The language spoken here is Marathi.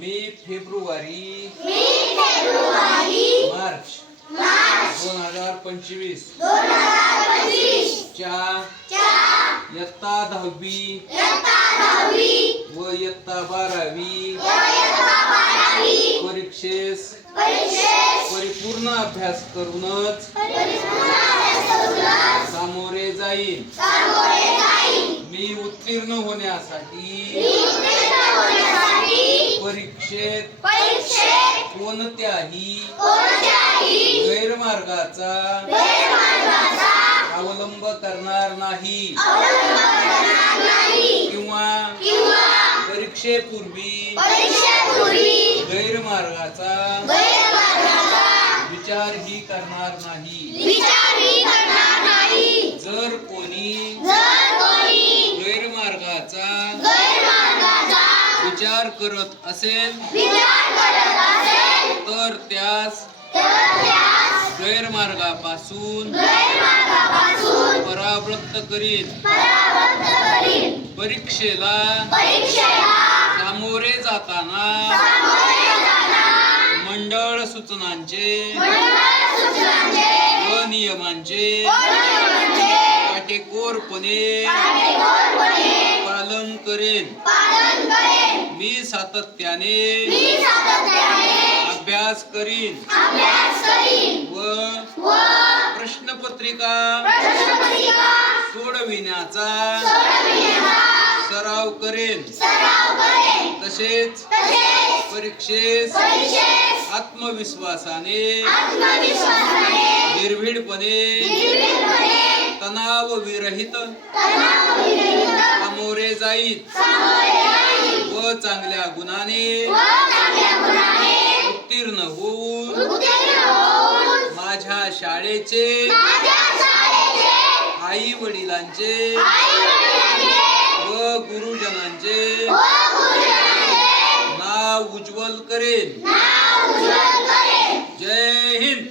मी फेब्रुवारी मार्च 2025 च्या इयत्ता 10वी व इयत्ता 12वी परीक्षेस परिपूर्ण अभ्यास करूनच सामोरे जाईन. मी उत्तीर्ण होण्यासाठी परीक्षेत कोणत्याही गैरमार्गाचा अवलंब करणार नाही किंवा परीक्षेपूर्वी गैरमार्गाचा विचारही करणार नाही. जर कोणी गैरमार्गाचा विचार करत असेल तर त्यास गैरमार्गापासून परावृत्त करीन. परीक्षेला सामोरे जाताना मंडळ सूचनांचे व नियमांचे काटेकोरपणे पालन करेन. मी सातत्याने अभ्यास करीन व प्रश्नपत्रिका सोडविण्याचा सराव करेन. तसेच परीक्षेस आत्मविश्वासाने निर्भीडपणे तणावविरहित सामोरे जाईन व चांगल्या गुणाने उत्तीर्ण होऊन माझ्या शाळेचे आई वडिलांचे व गुरुजनांचे नाव उज्ज्वल करेन. जय हिंद.